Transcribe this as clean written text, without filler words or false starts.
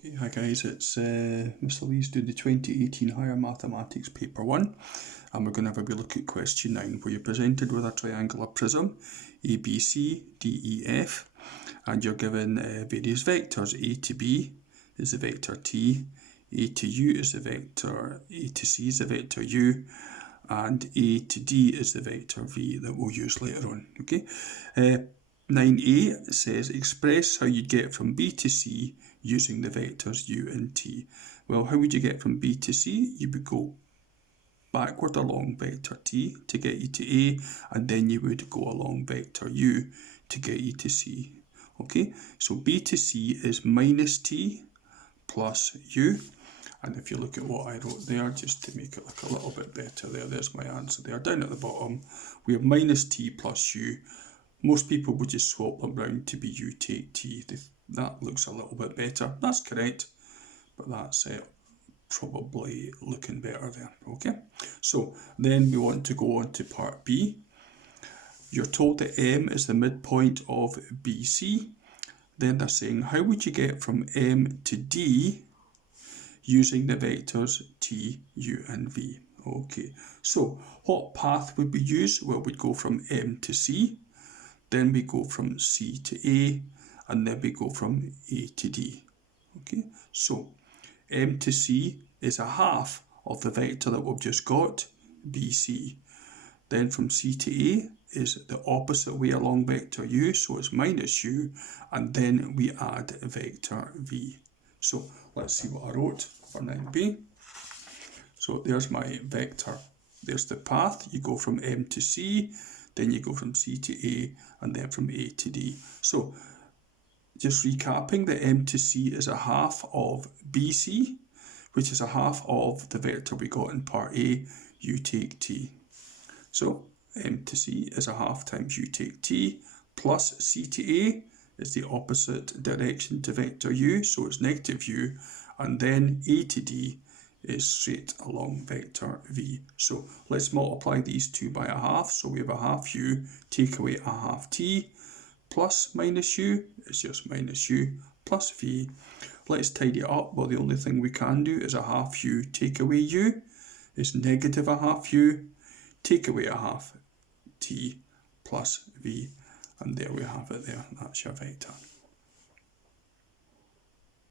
Okay, hi guys, it's Mr. Lee's doing the 2018 Higher Mathematics Paper 1, and we're going to have a wee look at question 9, where you're presented with a triangular prism, ABC, DEF, and you're given various vectors. A to B is the vector T, A to U is the vector, A to C is the vector U, and A to D is the vector V that we'll use later on. Okay. 9a says express how you'd get from B to C using the vectors U and T. Well, how would you get from B to C? You would go backward along vector T to get you to A, and then you would go along vector U to get you to C. Okay, so B to C is minus T plus U. And if you look at what I wrote there, just to make it look a little bit better there's my answer there. Down at the bottom, we have minus T plus U. Most people would just swap them round to be U take T. That looks a little bit better. That's correct, but that's probably looking better there. Okay, so then we want to go on to part B. You're told that M is the midpoint of BC. Then they're saying, how would you get from M to D using the vectors T, U and V? Okay, so what path would we use? Well, we'd go from M to C, then we go from C to A, and then we go from A to D. Okay, so M to C is a half of the vector that we've just got, BC. Then from C to A is the opposite way along vector U, so it's minus U, and then we add vector V. So let's see what I wrote for 9b. So there's my vector. There's the path. You go from M to C, then you go from C to A, and then from A to D. So just recapping, the M to C is a half of BC, which is a half of the vector we got in part A, U take T. So M to C is a half times U take T, plus C to A is the opposite direction to vector U, so it's negative U, and then A to D is straight along vector V. So let's multiply these two by a half. So we have a half U, take away a half T, plus minus U is just minus U, plus V. Let's tidy it up. Well, the only thing we can do is a half U take away U is negative a half U, take away a half T plus V. And there we have it there. That's your vector.